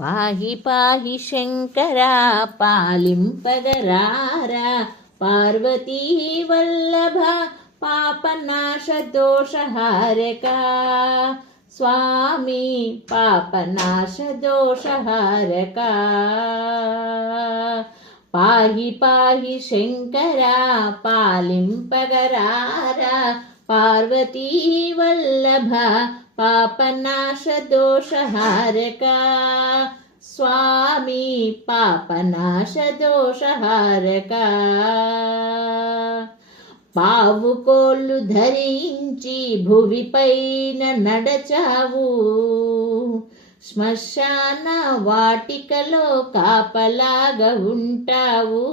పాహి పాహి శంకరా పాలింపగరారా పార్వతీ వల్లభ పాపనాశ దోషహారకా స్వామి పాపనాశ దోషహారకా పాహి పాహి శంకరా పాలింపగరారా పార్వతీ వల్లభ పాపనాశ దోషహారకా స్వామి పాపనాశ దోషహారకా పావుకోళ్ళు ధరించి భువిపైన నడచావు శ్మశాన వాటికలో కాపలాగా ఉంటావు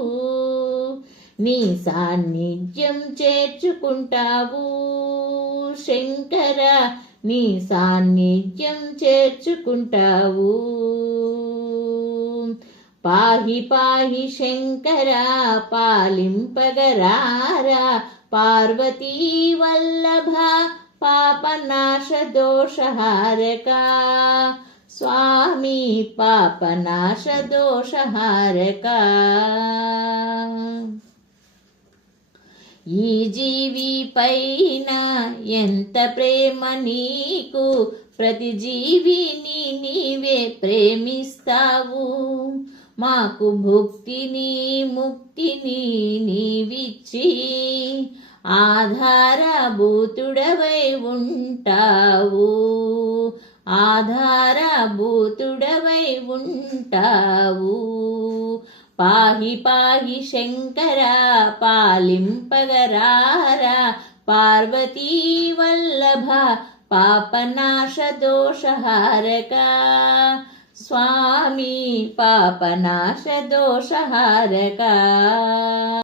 నీ సాన్నిధ్యం చేర్చుకుంటావు శంకర నీ సాన్నిధ్యం చేర్చుకుంటావు పాహి పాహి శంకర పాలింపగరారా పార్వతీ వల్లభ పాపనాశ దోషహారకా స్వామి పాపనాశ దోషహారకా ఈ జీవి పైన ఎంత ప్రేమ నీకు ప్రతి జీవిని నీవే ప్రేమిస్తావు మాకు భుక్తిని ముక్తిని నీవిచ్చి ఆధారభూతుడవై ఉంటావు ఆధారభూతుడవై ఉంటావు పాహి పాహి శంకర పాలింపగరారా పార్వతీ వల్లభ పాపనాశ దోషహారకా స్వామి పాపనాశ దోషహారకా